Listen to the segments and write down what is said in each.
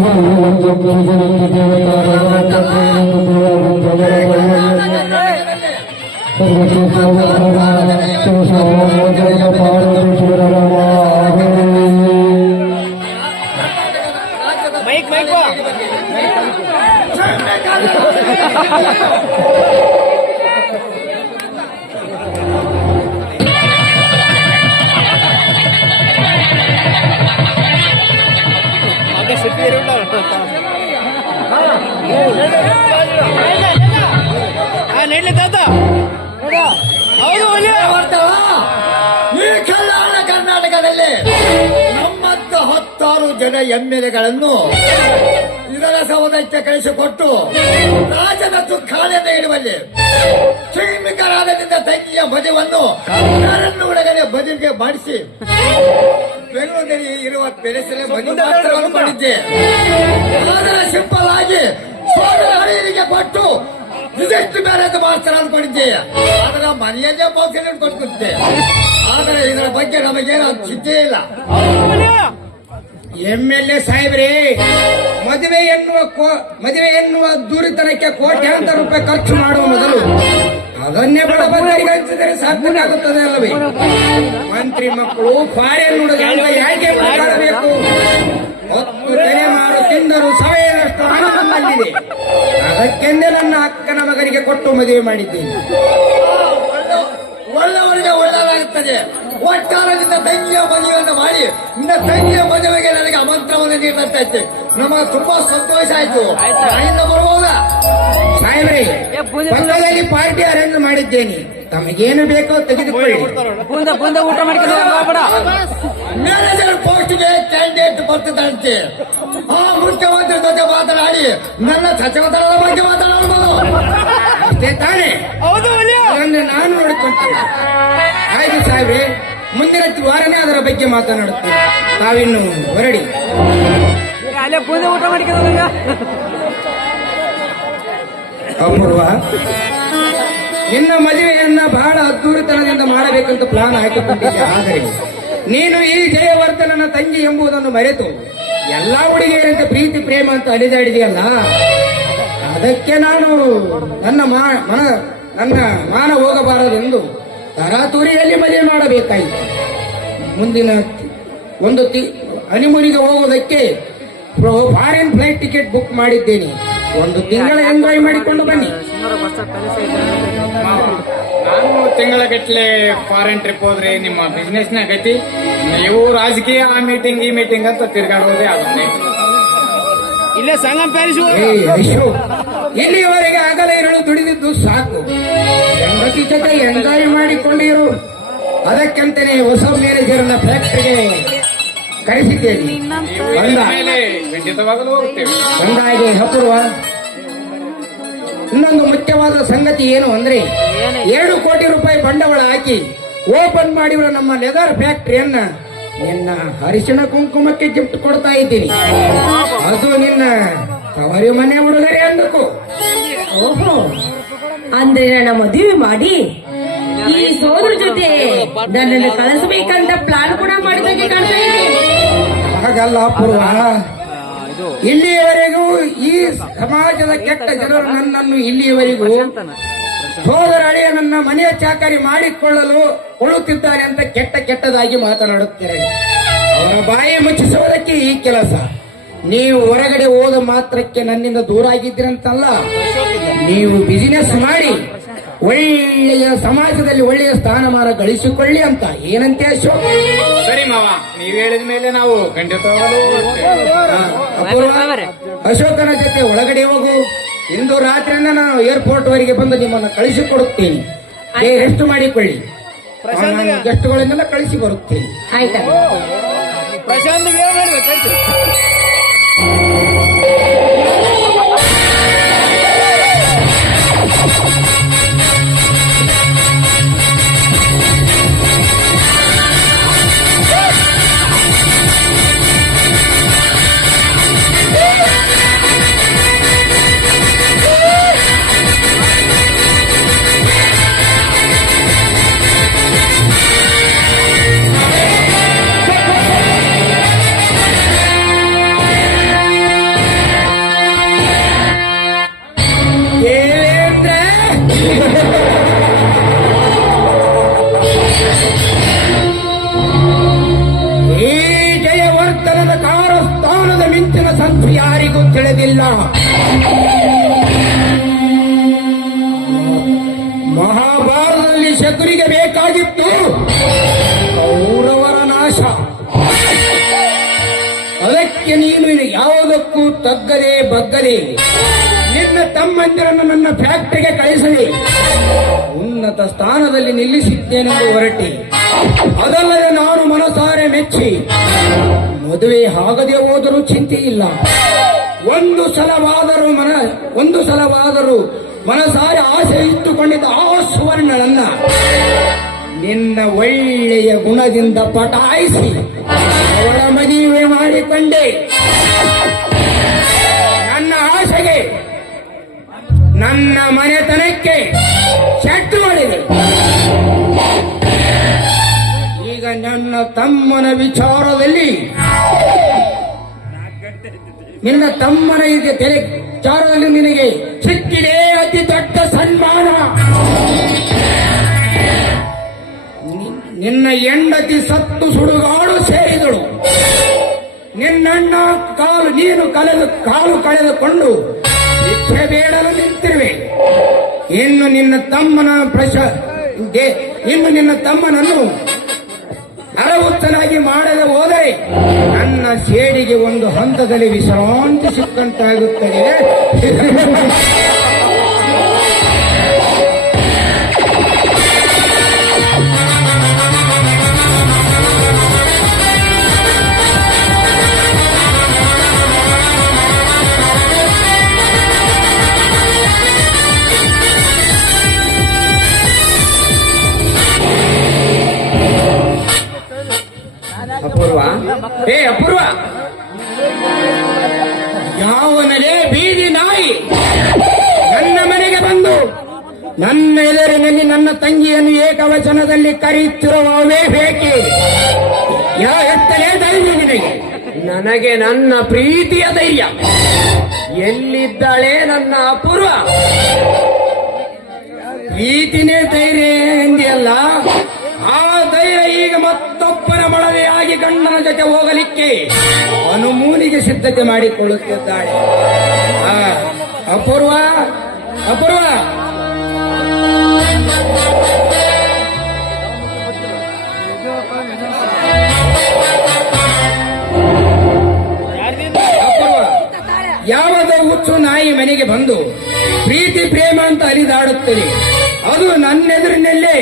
Mic ಹತ್ತಾರು ಜನ M L ಎಗಳನ್ನು ಇದರ ಸೌಧಕ್ಕೆ ಕಳಿಸಿಕೊಟ್ಟು ರಾಜನ ದುಃಖಾಲಯದ ಇಡುವಲ್ಲಿ ಶ್ರೀಮಿಕರಾದದಿಂದ ತಂಗಿಯ ಮದುವನ್ನು ಒಳಗಡೆ ಬದಿಗೆ ಮಾಡಿಸಿ ಬೆಂಗಳೂರಿನಲ್ಲಿ ಇರುವ ಬೆಳೆಸಲೆ ಮದುವೆ ಮಾಡಿದ್ದೆ. ಆದರೆ ಸಿಂಪಲ್ ಆಗಿ ಸೋದರ ಹಳೆಯರಿಗೆ ಕೊಟ್ಟು ಇದೆಷ್ಟು ಬೇರೆ ಮಾಸ್ತರ ಅನ್ಕೊಂಡಿದ್ದೆ ಅದರ ಮನೆಯಲ್ಲೇ ಮೋಸ ಕೊಟ್ಟಿದ್ದೆ ಆದರೆ ಇದರ ಬಗ್ಗೆ ನಮಗೇನು ಚಿಂತೆ ಇಲ್ಲ. ಎಂ ಎಲ್ ಎ ಸಾಹೇಬ್ರಿ, ಮದುವೆ ಎನ್ನುವ ಮದುವೆ ಎನ್ನುವ ದುರಿತನಕ್ಕೆ ಕೋಟ್ಯಾಂತರ ರೂಪಾಯಿ ಖರ್ಚು ಮಾಡುವ ಮೊದಲು ಅದನ್ನೇ ಬಡಬಗ್ಗರಿಗೆ ಹಂಚಿದರೆ ಸಾಧ್ಯವಾಗುತ್ತದೆ ಅಲ್ಲವೇ? ಮಂತ್ರಿ ಮಕ್ಕಳು ಫಾರಿನ್ ಹುಡುಗ ಯಾಕೆ ಮಾತಾಡಬೇಕು ಹೊತ್ತು ತಲೆಮಾರು ತಿಂದರು ಸವೆಯಷ್ಟು ಹಣ ನಮ್ಮಲ್ಲಿದೆ. ಅದಕ್ಕೆಂದೇ ನನ್ನ ಅಕ್ಕನ ಮಗನಿಗೆ ಕೊಟ್ಟು ಮದುವೆ ಮಾಡಿದ್ದೇನೆ. ಒಳ್ಳೆಯವರಿಗೆ ಒಳ್ಳೆಯದಾಗುತ್ತದೆ ಒಟ್ಟಾರದಿಂದ ತಂಗಿಯ ಮದುವೆಯನ್ನು ಮಾಡಿ ಇನ್ನ ತಂಗಿಯ ಮದುವೆಗೆ ನನಗೆ ಆಮಂತ್ರವನ್ನು ನೀಡಲಾಗ್ತೈತೆ ನಮಗೆ ತುಂಬಾ ಸಂತೋಷ ಆಯ್ತು. ನಾಳಿಂದ ಬರ್ಬೋದಾ ಸಾಹೇಬ್ರಿ ಪಕ್ಕದಲ್ಲಿ ಪಾರ್ಟಿ ಅರೇಂಜ್ ಮಾಡಿದ್ದೇನೆ. ತಮಗೇನು ಬೇಕೋ ತೆಗೆದುಕೊಳ್ಳಿ. ಊಟ ಮ್ಯಾನೇಜರ್ ಪೋಸ್ಟ್ಗೆ ಕ್ಯಾಂಡಿಡೇಟ್ ಬರ್ತಿದ್ದಂತೆ ಆ ಮುಖ್ಯಮಂತ್ರಿ ಜೊತೆ ಮಾತನಾಡಿ ನನ್ನ ಸಚಿವತನದ ಬಗ್ಗೆ ಮಾತನಾಡಬಹುದು ಅಷ್ಟೇ ತಾನೇ. ನಾನು ನೋಡಿಕೊಂಡ ಆಯ್ತು ಸಾಹೇಬ್ರೆ ಮುಂದಿನ ವಾರನೇ ಅದರ ಬಗ್ಗೆ ಮಾತನಾಡುತ್ತೇವೆ. ತಾವಿನ್ನು ಹೊರಡಿ. ಅಪೂರ್ವ. ನಿನ್ನ ಮದುವೆಯನ್ನ ಬಹಳ ಅದ್ದೂರಿತನದಿಂದ ಮಾಡಬೇಕಂತ ಪ್ಲಾನ್ ಹಾಕಿಕೊಂಡಿದ್ದೆ. ಆದರೆ ನೀನು ಈ ಜಯವರ್ಧನನ ತಂಗಿ ಎಂಬುದನ್ನು ಮರೆತು ಎಲ್ಲಾ ಹುಡುಗಿಯರಂತೆ ಪ್ರೀತಿ ಪ್ರೇಮ ಅಂತ ಅಲಿದಾಡಿದೆಯಲ್ಲ? ಅದಕ್ಕೆ ನಾನು ನನ್ನ ಮಾ ಮನ ನನ್ನ ಮಾನ ಹೋಗಬಾರದೆಂದು ತರಾತುರಿಯಲ್ಲಿ ಮದುವೆ ಮಾಡಬೇಕಾಯಿತು. ಮುಂದಿನ ಒಂದು ತಿ ಹನಿಮೂನಿಗೆ ಹೋಗೋದಕ್ಕೆ ಫಾರಿನ್ ಫ್ಲೈಟ್ ಟಿಕೆಟ್ ಬುಕ್ ಮಾಡಿದ್ದೇನೆ. ಒಂದು ತಿಂಗಳ ಎಂಜಾಯ್ ಮಾಡಿಕೊಂಡು ಬನ್ನಿ. ನಾನು ತಿಂಗಳ ಗಟ್ಟಲೆ ಫಾರಿನ್ ಟ್ರಿಪ್ ಹೋದ್ರೆ ನಿಮ್ಮ ಬಿಸ್ನೆಸ್ನ ಗತಿ ನೀವು ರಾಜಕೀಯ ಆ ಮೀಟಿಂಗ್ ಈ ಮೀಟಿಂಗ್ ಅಂತ ತಿರ್ಗಾಡೋದೇ ಆಗುತ್ತೆ ಇಲ್ಲೇ ಸಂಗಮ್ ಪ್ಯಾರಿಸ್ ಇಲ್ಲಿಯವರೆಗೆ ಆಗಲೇ ಇರಲು ದುಡಿದಿದ್ದು ಸಾಕು. ಹೆಂಡತಿ ಜೊತೆ ಎಂಜಾಯ್ ಮಾಡಿಕೊಂಡಿರು. ಅದಕ್ಕಂತಾನೆ ಹೊಸ ಮ್ಯಾನೇಜರ್ನ ಫ್ಯಾಕ್ಟರಿಗೆ ಕರೆಸಿದ್ದೇನೆ. ಹಪ್ಪುರುವ ಇನ್ನೊಂದು ಮುಖ್ಯವಾದ ಸಂಗತಿ ಏನು ಅಂದ್ರೆ ಎರಡು ಕೋಟಿ ರೂಪಾಯಿ ಬಂಡವಾಳ ಹಾಕಿ ಓಪನ್ ಮಾಡಿರುವ ನಮ್ಮ ಲೆದರ್ ಫ್ಯಾಕ್ಟರಿಯನ್ನ ನಿನ್ನ ಅರಿಶಿಣ ಕುಂಕುಮಕ್ಕೆ ಗಿಫ್ಟ್ ಕೊಡ್ತಾ ಇದ್ದೀನಿ. ಅದು ನಿನ್ನ ತವರಿ ಮನೆ ಹುಡುಗರೇ ಅಂದಕು. ಓಹೋ. ಅಂದ್ರೆ ನನ್ನ ಮದುವೆ ಮಾಡಿ ಈ ಸೋದ್ರ ಜೊತೆ ನನ್ನನ್ನು ಕಳಿಸಬೇಕಂತ ಪ್ಲಾನ್ ಕೂಡ ಮಾಡಬೇಕು ಕಾಣ್ತಾ ಹಾಗಲ್ಲ ಇಲ್ಲಿಯವರೆಗೂ ಈ ಸಮಾಜದ ಕೆಟ್ಟ ಜನರು ನನ್ನನ್ನು ಇಲ್ಲಿಯವರೆಗೂ ಸೋದರ ಅಳಿಯ ನನ್ನ ಮನೆಯ ಚಾಕರಿ ಮಾಡಿಕೊಳ್ಳಲು ಕೊಳ್ಳುತ್ತಿದ್ದಾರೆ ಅಂತ ಕೆಟ್ಟ ಕೆಟ್ಟದಾಗಿ ಮಾತನಾಡುತ್ತಾರೆ ಅವರ ಬಾಯಿ ಮುಚ್ಚಿಸುವುದಕ್ಕೆ ಈ ಕೆಲಸ. ನೀವು ಹೊರಗಡೆ ಹೋದ ಮಾತ್ರಕ್ಕೆ ನನ್ನಿಂದ ದೂರ ಆಗಿದ್ದೀರಂತಲ್ಲ ನೀವು ಬಿಸಿನೆಸ್ ಮಾಡಿ ಒಳ್ಳೆಯ ಸಮಾಜದಲ್ಲಿ ಒಳ್ಳೆಯ ಸ್ಥಾನಮಾನ ಗಳಿಸಿಕೊಳ್ಳಿ ಅಂತ. ಏನಂತೆ ಅಶೋಕ್? ಸರಿ ಮಾವ ನೀವ್ ಹೇಳಿದ ಮೇಲೆ ನಾವು ಖಂಡಿತವಾಗಲೂ ಅಪೂರ್ವ. ಅಶೋಕನ ಜೊತೆ ಒಳಗಡೆ ಹೋಗು. ಇಂದು ರಾತ್ರಿಯನ್ನ ನಾನು ಏರ್ಪೋರ್ಟ್ ವರೆಗೆ ಬಂದು ನಿಮ್ಮನ್ನು ಕಳಿಸಿಕೊಡುತ್ತೇನೆ. ರೆಸ್ಟ್ ಮಾಡಿಕೊಳ್ಳಿ. ನಾನು ಗೆಸ್ಟ್ಗಳನ್ನೆಲ್ಲ ಕಳಿಸಿ ಬರುತ್ತೇನೆ. ಆಯ್ತಾ. ಪ್ರಶಾಂತ್ ಬಗ್ಗದೆ ನಿನ್ನ ತಮ್ಮಂದಿರನ್ನು ನನ್ನ ಫ್ಯಾಕ್ಟರಿಗೆ ಕಳಿಸಲಿ ಉನ್ನತ ಸ್ಥಾನದಲ್ಲಿ ನಿಲ್ಲಿಸಿದ್ದೇನೆಂದು ಹೊರಟಿ. ಅದಲ್ಲದೆ ನಾನು ಮನಸಾರೆ ಮೆಚ್ಚಿ. ಮದುವೆ ಆಗದೆ ಹೋದರೂ ಚಿಂತೆ ಇಲ್ಲ. ಒಂದು ಸಲವಾದರೂ ಮನ, ಒಂದು ಸಲವಾದರೂ ಮನಸಾರೆ ಆಸೆ ಇಟ್ಟುಕೊಂಡಿದ್ದ ಆ ಸುವರ್ಣನನ್ನ ನಿನ್ನ ಒಳ್ಳೆಯ ಗುಣದಿಂದ ಪಟಾಯಿಸಿ ಅವಳ ಮದುವೆ ಮಾಡಿಕೊಂಡೆ. ನನ್ನ ನನ್ನ ಮನೆತನಕ್ಕೆ ಶೆಟ್ಟು ಮಾಡಿದೆ ಈಗ ನನ್ನ ತಮ್ಮನ ವಿಚಾರದಲ್ಲಿ ನಿನ್ನ ತಮ್ಮನ ಇದೆ ತೆರೆ ವಿಚಾರದಲ್ಲಿ ನಿನಗೆ ಸಿಕ್ಕಿದೆ ಅತಿ ದೊಡ್ಡ ಸನ್ಮಾನ. ನಿನ್ನ ಹೆಂಡತಿ ಸತ್ತು ಸುಡುಗಾಡು ಸೇರಿದಳು. ನಿನ್ನಣ್ಣ ಕಾಲು, ನೀನು ಕಳೆದು ಕಾಲು ಕಳೆದುಕೊಂಡು ಭಿಕ್ಷೆ ಬೇಡಲು ನಿಂತಿರುವೆ. ಇನ್ನು ನಿನ್ನ ತಮ್ಮನ ಪ್ರಶ ಇನ್ನು ನಿನ್ನ ತಮ್ಮನನ್ನು ಅರವುತ್ತನಾಗಿ ಮಾಡದೆ ಹೋದರೆ ನನ್ನ ಸೇಡಿಗೆ ಒಂದು ಹಂತದಲ್ಲಿ ವಿಶ್ರಾಂತಿ ಸಿಕ್ಕಂತಾಗುತ್ತದೆ. ಅಪೂರ್ವ. ಏ, ಅಪೂರ್ವ. ಯಾವನಲೇ ಬೀದಿ ನಾಯಿ ನನ್ನ ಮನೆಗೆ ಬಂದು ನನ್ನ ಎದುರಿನಲ್ಲಿ ನನ್ನ ತಂಗಿಯನ್ನು ಏಕವಚನದಲ್ಲಿ ಕರೆಯುತ್ತಿರುವವೇ ಬೇಕೆ? ಯಾ ಎತ್ತಲೇ ಧೈರ್ಯ ನಿನಗೆ? ನನಗೆ ನನ್ನ ಪ್ರೀತಿಯ ಧೈರ್ಯ. ಎಲ್ಲಿದ್ದಾಳೆ ನನ್ನ ಅಪೂರ್ವ? ಪ್ರೀತಿನೇ ಧೈರ್ಯ ಎಂದಿಯಲ್ಲ, ಆ ಧೈರ್ಯ ಈಗ ಮತ್ತೊಬ್ಬನ ಮಳವೆಯಾಗಿ ಗಂಡನ ಜೊತೆ ಹೋಗಲಿಕ್ಕೆ ಅನುಮೂಲಿಗೆ ಸಿದ್ಧತೆ ಮಾಡಿಕೊಳ್ಳುತ್ತಿದ್ದಾಳೆ. ಅಪೂರ್ವ ಅಪೂರ್ವ. ಯಾವಾಗ ಹುಚ್ಚು ನಾಯಿ ಮನೆಗೆ ಬಂದು, ಪ್ರೀತಿ, ಪ್ರೇಮ ಅಂತ ಹರಿದಾಡುತ್ತದೆ ಅದು ನನ್ನೆದುರಿನಲ್ಲೇ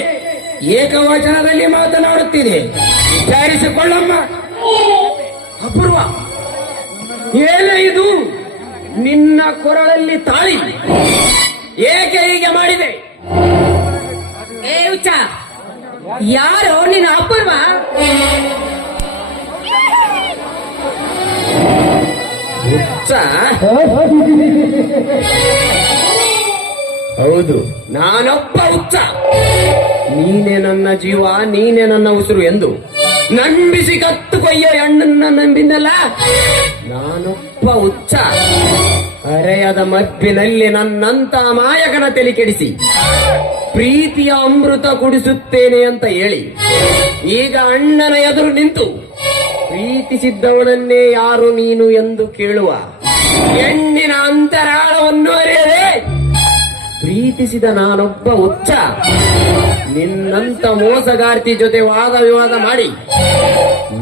ಏಕವಚನದಲ್ಲಿ ಮಾತನಾಡುತ್ತಿದೆ. ವಿಚಾರಿಸಿಕೊಳ್ಳಮ್ಮ. ಅಪೂರ್ವ. ಏನೇ ಇದು? ನಿನ್ನ ಕೊರಳಲ್ಲಿ ತಾಳಿ. ಏಕೆ ಹೀಗೆ ಮಾಡಿದೆ? ಏ, ಹುಚ್ಚ. ಯಾರು? ನಿನ್ನ ಅಪೂರ್ವ? ಹುಚ್ಚ. ಹೌದು, ನಾನೊಬ್ಬ ಹುಚ್ಚ. ನೀನೇ ನನ್ನ ಜೀವ, ನೀನೇ ನನ್ನ ಉಸಿರು ಎಂದು. ನಂಬಿಸಿ ಕತ್ತು ಕೊಯ್ಯೋ ಹೆಣ್ಣನ್ನ ನಂಬಿದ್ದಲ್ಲ ನಾನೊಬ್ಬ ಹುಚ್ಚ. ಅರೆಯದ ಮಬ್ಬಿನಲ್ಲಿ ನನ್ನಂತ ಮಾಯಕನ ತಲೆ ಕೆಡಿಸಿ ಪ್ರೀತಿಯ ಅಮೃತ ಕುಡಿಸುತ್ತೇನೆ ಅಂತ ಹೇಳಿ ಈಗ ಅಣ್ಣನ ಎದುರು ನಿಂತು ಪ್ರೀತಿಸಿದ್ದವನನ್ನೇ ಯಾರು ನೀನು ಎಂದು ಕೇಳುವ. ಹೆಣ್ಣಿನ ಅಂತರಾಳವನ್ನು ಅರಿಯದೆ ಪ್ರೀತಿಸಿದ ನಾನೊಬ್ಬ ಹುಚ್ಚ. ನಿನ್ನಂತ ಮೋಸಗಾರ್ತಿ ಜೊತೆ ವಾದ ವಿವಾದ ಮಾಡಿ.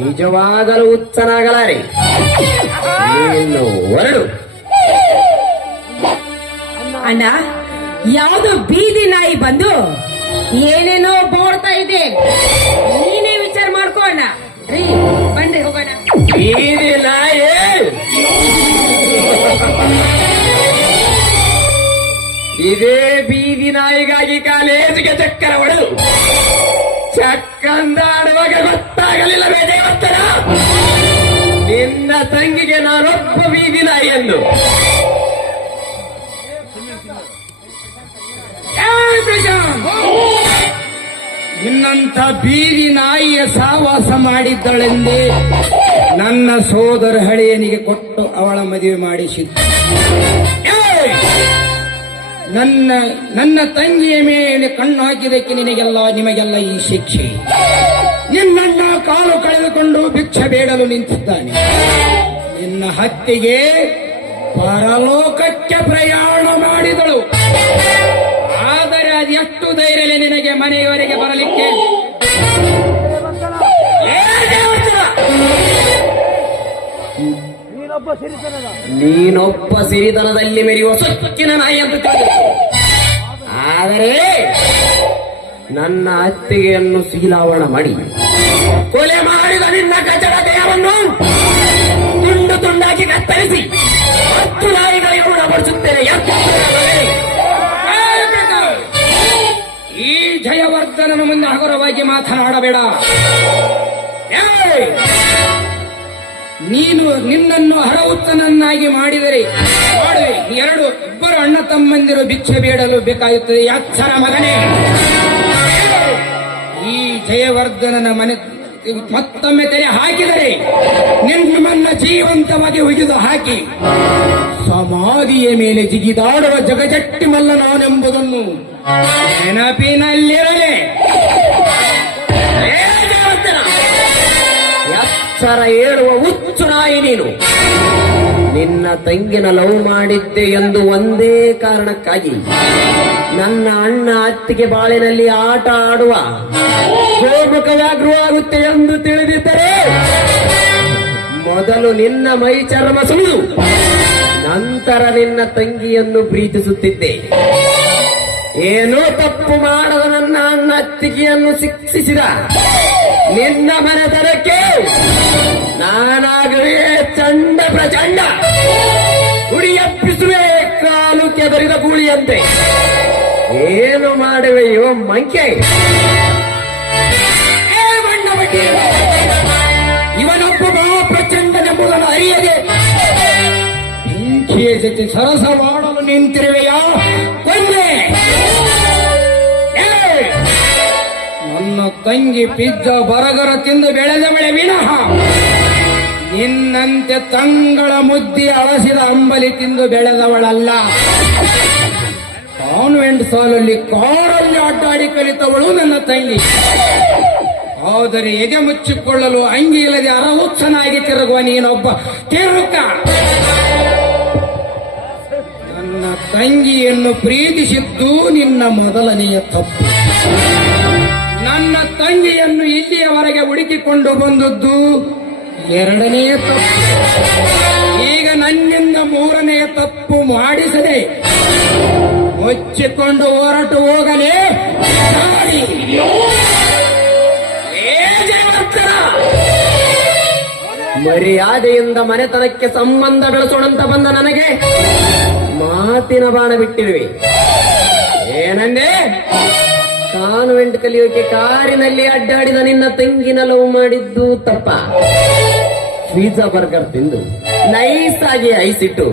ನಿಜವಾಗಲೂ ಹುಚ್ಚನಾಗಲಾರೆ. ನೀನು ಹೊರಡು. ಅಣ್ಣ ಯಾವುದು ಬೀದಿ ನಾಯಿ ಬಂದು ಏನೇನೋ ಬೋಡ್ತಾ ಇದೆ. ನೀನೇ ವಿಚಾರ ಮಾಡ್ಕೋ ಅಣ್ಣ. ರೀ ಬನ್ರಿ ಹೋಗೋಣ. ಬೀದಿ ನಾಯಿ. ಇದೇ ಬೀದಿ ನಾಯಿಗಾಗಿ ಕಾಲೇಜಿಗೆ ಚಕ್ಕರ ಹೊಡೆದು ಚಕ್ಕಂದಾಡುವಾಗ ಗೊತ್ತಾಗಲಿಲ್ಲ ದೇವಸ್ಥಾನ ನಿನ್ನ ತಂಗಿಗೆ ನಾನೊಬ್ಬ ಬೀದಿ ನಾಯಿ ಎಂದು! ನಿನ್ನಂಥ ಬೀದಿ ನಾಯಿಯ ಸಾವಾಸ ಮಾಡಿದ್ದಳೆಂದೇ ನನ್ನ ಸೋದರ ಹಳೆಯನಿಗೆ ಕೊಟ್ಟು ಅವಳ ಮದುವೆ ಮಾಡಿಸಿದ್ದ! ನನ್ನ ನನ್ನ ತಂಗಿಯ ಮೇಲೆ ಕಣ್ಣು ಹಾಕಿದಕ್ಕೆ ನಿನಗೆಲ್ಲ, ನಿಮಗೆಲ್ಲ ಈ ಶಿಕ್ಷೆ. ನಿನ್ನಣ್ಣ ಕಾಲು ಕಳೆದುಕೊಂಡು ಭಿಕ್ಷೆ ಬೇಡಲು ನಿಂತಿದ್ದಾನೆ. ನಿನ್ನ ಹತ್ತಿಗೆ ಪರಲೋಕಕ್ಕೆ ಪ್ರಯಾಣ ಮಾಡಿದಳು. ಆದರೆ ಅದೆಷ್ಟು ಧೈರ್ಯಲೆ ನಿನಗೆ ಮನೆಯವರೆಗೆ ಬರಲಿಕ್ಕೆ! ನೀನೊಬ್ಬ ಸಿರಿತನದಲ್ಲಿ ಮೆರೆಯುವ ಸೊಕ್ಕಿನ ನಾಯಿ ಅಂತ ತಿಳಿದು ಆದರೆ ನನ್ನ ಅತ್ತಿಗೆಯನ್ನು ಶೀಲಾವರಣ ಮಾಡಿ ಕೊಲೆ ಮಾಡಿದ ನಿನ್ನ ಕಚಡ ದೇಹವನ್ನು ತುಂಡು ತುಂಡಾಗಿ ಕತ್ತರಿಸಿ ಹತ್ತು ನಾಯಿಗಳಿಗೆ ಎತ್ತರದಲ್ಲಿ. ಈ ಜಯವರ್ಧನನ ಮುಂದೆ ಹಗುರವಾಗಿ ಮಾತನಾಡಬೇಡ! ನೀನು ನಿನ್ನನ್ನು ಹರವುತ್ತನನ್ನಾಗಿ ಮಾಡಿದರೆ ಮಾಡುವೆ. ಎರಡು ಇಬ್ಬರು ಅಣ್ಣ ತಮ್ಮಂದಿರು ಭಿಕ್ಷೆ ಬೇಡಲು ಬೇಕಾಗುತ್ತದೆ. ಯಾತ್ಸರ ಮಗನೇ? ಈ ಜಯವರ್ಧನನ ಮನೆ ಮತ್ತೊಮ್ಮೆ ತೆರೆ ಹಾಕಿದರೆ ನಿಮ್ಮನ್ನ ಜೀವಂತವಾಗಿ ಒಗೆದು ಹಾಕಿ ಸಮಾಧಿಯ ಮೇಲೆ ಜಿಗಿದಾಡುವ ಜಗಜಟ್ಟಿ ಮಲ್ಲ ನಾನೆಂಬುದನ್ನು ನೆನಪಿನಲ್ಲಿರಲೇ. ಎಚ್ಚರ ಏಳುವ ಹುಚ್ಚು ನಾಯಿ ನೀನು. ನಿನ್ನ ತಂಗಿನ ಲವ್ ಮಾಡಿದ್ದೆ ಎಂದು ಒಂದೇ ಕಾರಣಕ್ಕಾಗಿ ನನ್ನ ಅಣ್ಣ ಅತ್ತಿಗೆ ಬಾಳಿನಲ್ಲಿ ಆಟ ಆಡುವ ವ್ಯಾಘ್ರವಾಗುತ್ತೆ ಎಂದು ತಿಳಿದಿದ್ದರೆ ಮೊದಲು ನಿನ್ನ ಮೈ ಚರ್ಮ ಸುಳಿದು ನಂತರ ನಿನ್ನ ತಂಗಿಯನ್ನು ಪ್ರೀತಿಸುತ್ತಿದ್ದೆ. ಏನೋ ತಪ್ಪು ಮಾಡದ ನನ್ನ ಅಣ್ಣ ಅತ್ತಿಗೆಯನ್ನು ಶಿಕ್ಷಿಸಿದ ನಿನ್ನ ಮನೆತನಕ್ಕೆ ನಾನಾಗಲೇ ಚಂಡ ಪ್ರಚಂಡ. ಗುಡಿಯಪ್ಪಿಸುವೆ ಕಾಲು ಕೆದರಿದ ಗೂಳಿಯಂತೆ. ಏನು ಮಾಡುವೆಯೋ ಮಂಕೆ? ಇವನೊಬ್ಬ ಮಹಾಪ್ರಚಂಡನೆಂಬುದನ್ನು ಅರಿಯದೆ. ಬೆಂಕಿಯ ಜೊತೆ ಸರಸ ಮಾಡಲು ನಿಂತಿರುವೆಯಾ? ತಂಗಿ ಪಿಜ್ಜಾ ಬರಗರ ತಿಂದು ಬೆಳೆದವಳೆ ವಿನಃ. ನಿನ್ನಂತೆ ತಂಗಳ ಮುದ್ದಿ ಅಳಸಿದ ಅಂಬಲಿ ತಿಂದು ಬೆಳೆದವಳಲ್ಲ. ಕಾನ್ವೆಂಟ್ ಸಾಲಲ್ಲಿ ಕಾರಲ್ಲಿ ಅಡ್ಡಾಡಿ ಕಲಿತವಳು ನನ್ನ ತಂಗಿ. ಆದರೆ ಎದೆ ಮುಚ್ಚಿಕೊಳ್ಳಲು ಅಂಗಿ ಇಲ್ಲದೆ ಚೆನ್ನಾಗಿ ತಿರುಗುವ ನೀನೊಬ್ಬ ತಿರುಕ ನನ್ನ ತಂಗಿಯನ್ನು ಪ್ರೀತಿಸಿದ್ದು ನಿನ್ನ ಮೊದಲನೆಯ ತಪ್ಪು. ನನ್ನ ತಂಗಿಯನ್ನು ಇಲ್ಲಿಯವರೆಗೆ ಹುಡುಕಿಕೊಂಡು ಬಂದದ್ದು ಎರಡನೆಯ ತಪ್ಪು. ಈಗ ನನ್ನಿಂದ ಮೂರನೆಯ ತಪ್ಪು ಮಾಡಿಸದೆ ಮುಚ್ಚಿಕೊಂಡು ಹೊರಟು ಹೋಗಲೇ! ಮರ್ಯಾದೆಯಿಂದ ಮನೆತನಕ್ಕೆ ಸಂಬಂಧ ಬೆಳೆಸೋಣಂತ ಬಂದ ನನಗೆ ಮಾತಿನ ಬಾಣ ಬಿಟ್ಟಿರುವೆ. ಏನಂದೆ ಕಾನ್ವೆಂಟ್ ಕಲಿಯೋಕೆ ಕಾರಿನಲ್ಲಿ ಅಡ್ಡಾಡಿದ ನಿನ್ನ ತೆಂಗಿನ ಲವ್ ಮಾಡಿದ್ದು ತಪ್ಪ. ಪಿಜ್ಜಾ ಬರ್ಗರ್ ತಿಂದು ನೈಸ್ ಆಗಿ ಐಸಿಟ್ಟು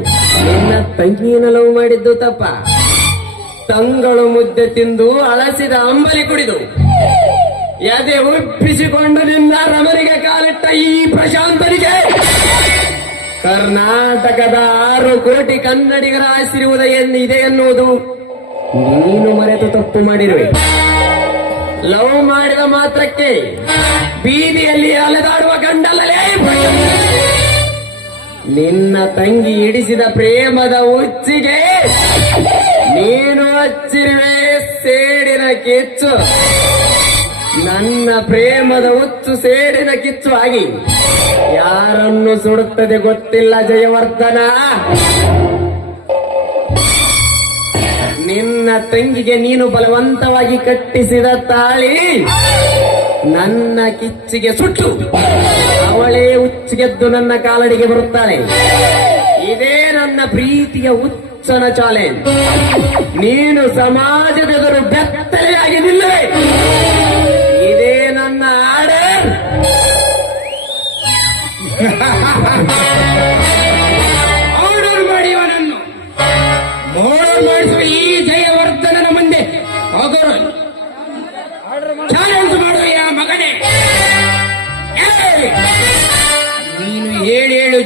ನಿನ್ನ ತಂಗಿನ ಲವ್ ಮಾಡಿದ್ದು ತಪ್ಪ. ತಂಗಳು ಮುದ್ದೆ ತಿಂದು ಅಳಸಿದ ಅಂಬಲಿ ಕುಡಿದು ಎದೆ ಉಪ್ಪಿಸಿಕೊಂಡು ನಿನ್ನ ರಮರಿಗೆ ಕಾಲಿಟ್ಟ ಈ ಪ್ರಶಾಂತನಿಗೆ ಕರ್ನಾಟಕದ ಆರು ಕೋಟಿ ಕನ್ನಡಿಗರ ಆಶೀರ್ವಾದ ಎನ್ನಿದೆ ಎನ್ನುವುದು ನೀನು ಮರೆತು ತಪ್ಪು ಮಾಡಿರುವೆ. ಲವ್ ಮಾಡಿದ ಮಾತ್ರಕ್ಕೆ ಬೀದಿಯಲ್ಲಿ ಅಲೆದಾಡುವ ಗಂಡಲೇ ನಿನ್ನ ತಂಗಿ ಇಡಿಸಿದ ಪ್ರೇಮದ ಉಚ್ಚಿಗೆ ನೀನು ಹಚ್ಚಿರುವೆ ಸೇಡಿನ ಕಿಚ್ಚು. ನನ್ನ ಪ್ರೇಮದ ಹುಚ್ಚು ಸೇಡಿನ ಕಿಚ್ಚು ಆಗಿ ಯಾರನ್ನು ಸುಡುತ್ತದೆ ಗೊತ್ತಿಲ್ಲ ಜಯವರ್ಧನ. ನಿನ್ನ ತಂಗಿಗೆ ನೀನು ಬಲವಂತವಾಗಿ ಕಟ್ಟಿಸಿದ ತಾಳಿ ನನ್ನ ಕಿಚ್ಚಿಗೆ ಸುಟ್ಟು ಅವಳೇ ಉಚ್ಚಿಗೆದ್ದು ನನ್ನ ಕಾಲಡಿಗೆ ಬರುತ್ತಾಳೆ. ಇದೇ ನನ್ನ ಪ್ರೀತಿಯ ಉಚ್ಚನ ಚಾಲೆಂಜ್ ನೀನು ಸಮಾಜದೆದುರು ಬೆತ್ತಲೆಯಾಗಿ ನಿಲ್ಲ ಇದೇ ನನ್ನ ಆಡರ್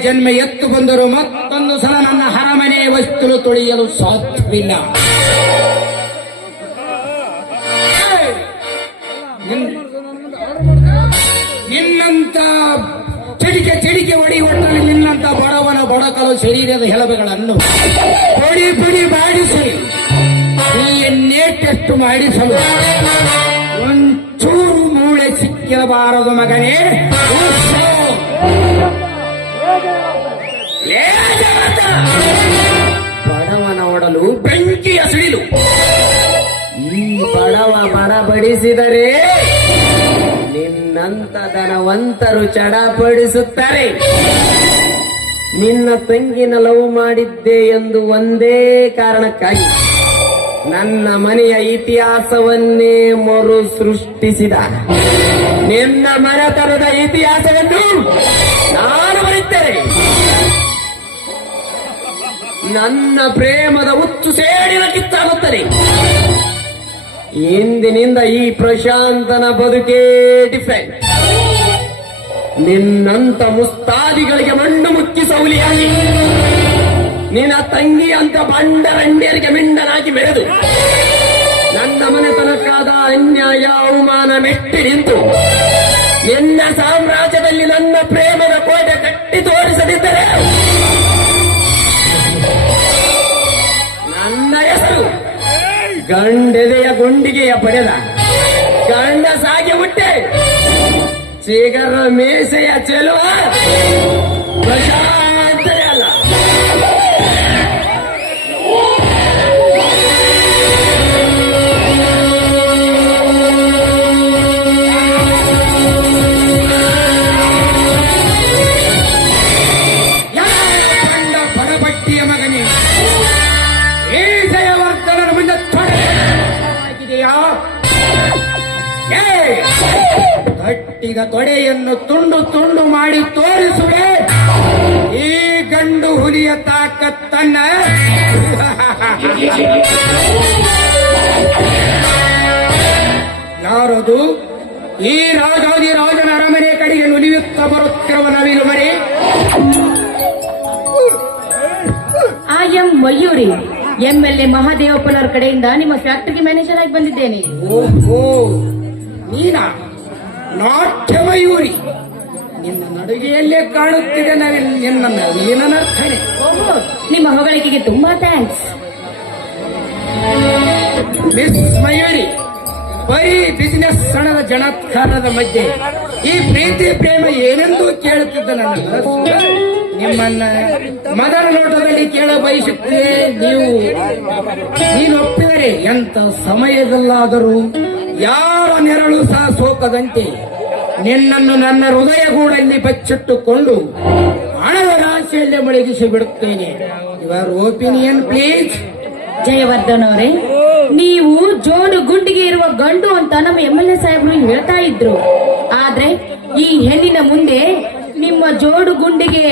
ಜನ್ಮ ಎತ್ತು ಬಂದರೂ ಮತ್ತೊಂದು ಸಲ ನನ್ನ ಹರಮನೆ ವಸ್ತುಲು ತೊಳೆಯಲು ಸಾಧ್ಯವಿಲ್ಲ. ನಿನ್ನಂತ ಚಿಡಿಕೆ ಚಿಡಿಕೆ ಒಡಿ ಒಟ್ಟಲ್ಲಿ ನಿನ್ನಂತ ಬಡವನ ಬಡಕಲು ಶರೀರದ ಹೆಲಬೆಗಳನ್ನು ಪುಡಿ ಪುಡಿ ಮಾಡಿಸಿ ಈ ಟೆಸ್ಟ್ ಮಾಡಿಸಲು. ಒಂಚೂರು ಮೂಳೆ ಸಿಕ್ಕಿರಬಾರದು ಮಗನೇ! ಬಡವನ ಒಡಲು ಬೆಂಕಿಯ ಸಿಡಿಲು. ಈ ಬಡವ ಬಡಬಡಿಸಿದರೆ ನಿನ್ನಂತ ಧನವಂತರು ಚಡಪಡಿಸುತ್ತಾರೆ. ನಿನ್ನ ತಂಗಿನ ಲವ್ ಮಾಡಿದ್ದೆ ಎಂದು ಒಂದೇ ಕಾರಣಕ್ಕಾಗಿ ನನ್ನ ಮನೆಯ ಇತಿಹಾಸವನ್ನೇ ಮರು ಸೃಷ್ಟಿಸಿದ ನಿನ್ನ ಮನೆತನದ ಇತಿಹಾಸವನ್ನು ನಾನು ಬರೀತೇನೆ ನನ್ನ ಪ್ರೇಮದ ಹುಚ್ಚು ಸೇಡಿನ ಕಿತ್ತಾಗುತ್ತದೆ ಇಂದಿನಿಂದ ಈ ಪ್ರಶಾಂತನ ಬದುಕೇ ಡಿಫೆಂಟ್ ನಿನ್ನಂತ ಮುಸ್ತಾದಿಗಳಿಗೆ ಮಣ್ಣು ಮುಕ್ಕಿ ಸೌಲಿಯಾಗಿ. ನಿನ್ನ ತಂಗಿ ಅಂತ ಬಂಡರಂಡಿಯರಿಗೆ ಮಿಂಡನಾಗಿ ಬೆಳೆದು ನನ್ನ ಮನೆತನಕ್ಕಾದ ಅನ್ಯಾಯ ಅವಮಾನ ಮೆಟ್ಟಿ ನಿಂತು. ನಿನ್ನ ಸಾಮ್ರಾಜ್ಯದಲ್ಲಿ ನನ್ನ ಪ್ರೇಮದ ಕೋಟೆ ಕಟ್ಟಿ ತೋರಿಸದಿದ್ದರೆ ಗಂಡೆದೆಯ ಗುಂಡಿಗೆಯ ಪಡೆದ. ಗಂಡ ಸಾಗಿ ಹುಟ್ಟೆ. ಚೀಗರ ಮೇಸೆಯ ಚೆಲುವ. ಗಟ್ಟಿಗ ತೊಡೆಯನ್ನು ತುಂಡು ತುಂಡು ಮಾಡಿ ತೋರಿಸುವೆ. ಈ ಗಂಡು ಹುಲಿಯ ತಾಕತ್ತನ್ನ ಯಾರದು ಈ ರಾಜಾದಿ ರಾಜನ ಅರಮನೆ ಕಡೆಗೆ ನುಲಿಯುತ್ತ ಬರುತ್ತಿರುವ ನವಿಲು ಮರಿ. I am Mayuri M L A ಮಹಾದೇವಪ್ಪನವ್ರ ಕಡೆಯಿಂದ ನಿಮ್ಮ ಫ್ಯಾಕ್ಟರಿ ಮ್ಯಾನೇಜರ್ ಆಗಿ ಬಂದಿದ್ದೇನೆ. ಓಹೋ ನೀನ? ನಾಟ್ಯ ಮಯೂರಿ ನಿನ್ನ ನಡುಗೆಯಲ್ಲೇ ಕಾಣುತ್ತಿದೆ ನಿನ್ನ ನವೀನನರ್ಥನೆ ಓಹೋ ನಿಮ್ಮ ಹೊಗಳಿಕೆಗೆ ತುಂಬಾ ಥ್ಯಾಂಕ್ಸ್ ಮಿಸ್ ಮಯೂರಿ ಬರೀ ಬಿಸಿನೆಸ್ ಸಣದ ಜನಾತ್ಕಾರದ ಮಧ್ಯೆ ಈ ಪ್ರೀತಿ ಪ್ರೇಮ ಏನೆಂದು ಕೇಳುತ್ತಿದ್ದ ನನ್ನ ನಿಮ್ಮನ್ನ ಮದರ ನೋಟದಲ್ಲಿ ಕೇಳ ಬಯಸುತ್ತೇ ನೀವು. ನೀನು ಒಪ್ಪಿದರೆ ಎಂತ ಸಮಯದಲ್ಲಾದರೂ ಯಾರ ನೆರಳು ಸಹ ಸೋಕದಂತೆ ನಿನ್ನನ್ನು ನನ್ನ ಹೃದಯ ಗೂಡಲ್ಲಿ ಬಚ್ಚಿಟ್ಟುಕೊಂಡು ಹಣದ ರಾಶಿಯಲ್ಲಿ ಮುಳುಗಿಸಿ ಬಿಡುತ್ತೇನೆ. ಯುವರ್ ಒಪಿನಿಯನ್ ಪ್ಲೀಸ್ ಜಯವರ್ಧನ್ ಅವರೇ ನೀವು ಜೋಡು ಗುಂಡಿಗೆ ಇರುವ ಗಂಡು ಅಂತ ನಮ್ಮ ಎಂ ಎಲ್ ಎ ಸಾಹೇಬರು ಹೇಳ್ತಾ ಇದ್ರು. ಆದ್ರೆ ಈ ಹೆಣ್ಣಿನ ಮುಂದೆ ನಿಮ್ಮ ಜೋಡು ಗುಂಡಿಗೆ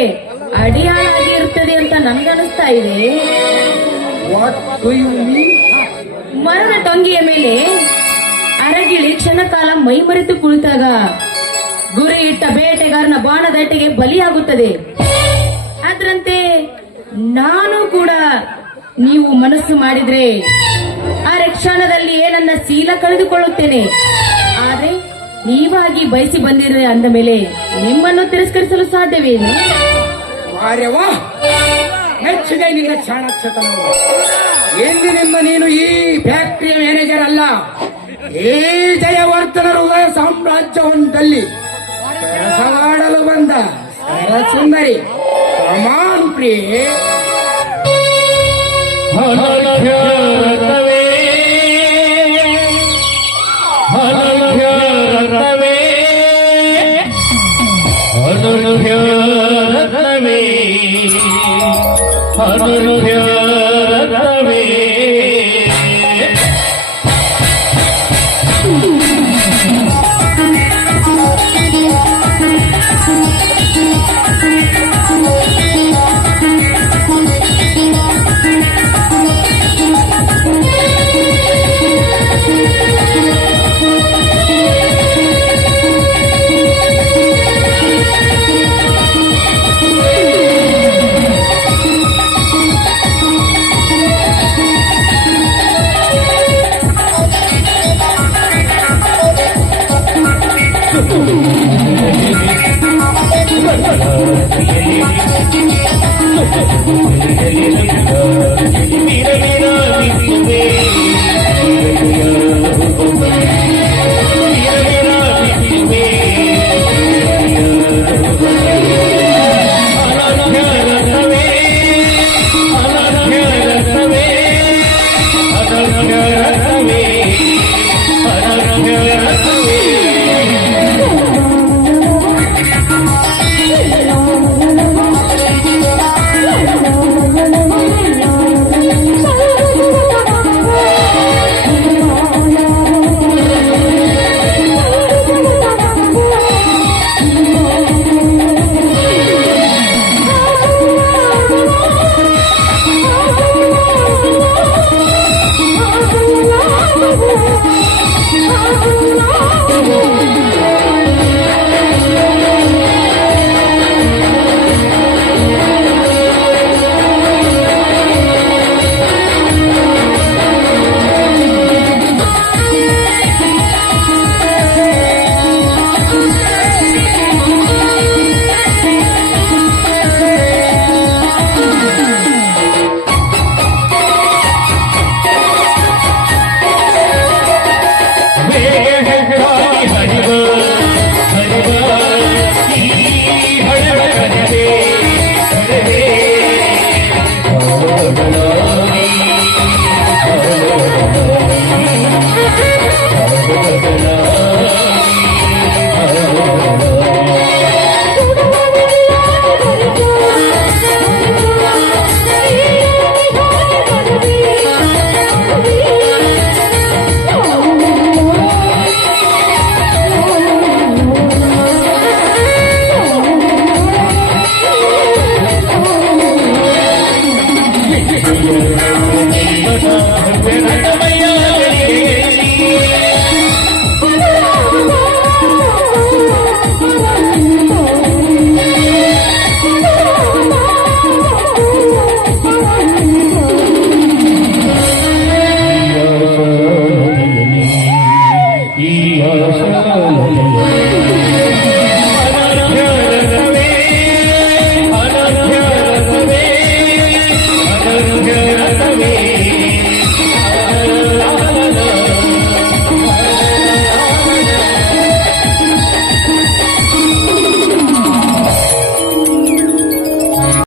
ಅಡಿಯಾಗಿರುತ್ತದೆ ಅಂತ ನನ್ಗನಿಸ್ತಾ ಇದೆ. ಮರಣ ಟೊಂಗಿಯ ಮೇಲೆ ಅರಗಿಳಿ ಕ್ಷಣಕಾಲ ಮೈಮರೆತು ಕುಳಿತಾಗ ಗುರಿ ಇಟ್ಟ ಬೇಟೆಗಾರನ ಬಾಣದಟ್ಟಿಗೆ ಬಲಿಯಾಗುತ್ತದೆ. ಅದರಂತೆ ನಾನು ಕೂಡ ನೀವು ಮನಸ್ಸು ಮಾಡಿದ್ರೆ ಆ ಕ್ಷಣದಲ್ಲಿ ನನ್ನ ಶೀಲ ಕಳೆದುಕೊಳ್ಳುತ್ತೇನೆ. ಆದ್ರೆ ನೀವಾಗಿ ಬಯಸಿ ಬಂದಿರ ಅಂದ ಮೇಲೆ ನಿಮ್ಮನ್ನು ತಿರಸ್ಕರಿಸಲು ಸಾಧ್ಯವೇನು? ಹೆಚ್ಚಿದೆ ನಿನ್ನ ಚಾಣಾಕ್ಷತನ ಎಂದಿನಿಂದ ನೀನು ಈ ಫ್ಯಾಕ್ಟರಿಯ ಮ್ಯಾನೇಜರ್ ಅಲ್ಲ. ಈ ಜಯವರ್ಧನ ಹೃದಯ ಸಾಮ್ರಾಜ್ಯವೊಂದಲ್ಲಿ ಕೆಲಸವಾಡಲು ಬಂದ ಸುಂದರಿ ಕಮಾನ್ ಪ್ರಿಯೆ. ಅನಭ್ಯರತವೇ Yeah, yeah, yeah.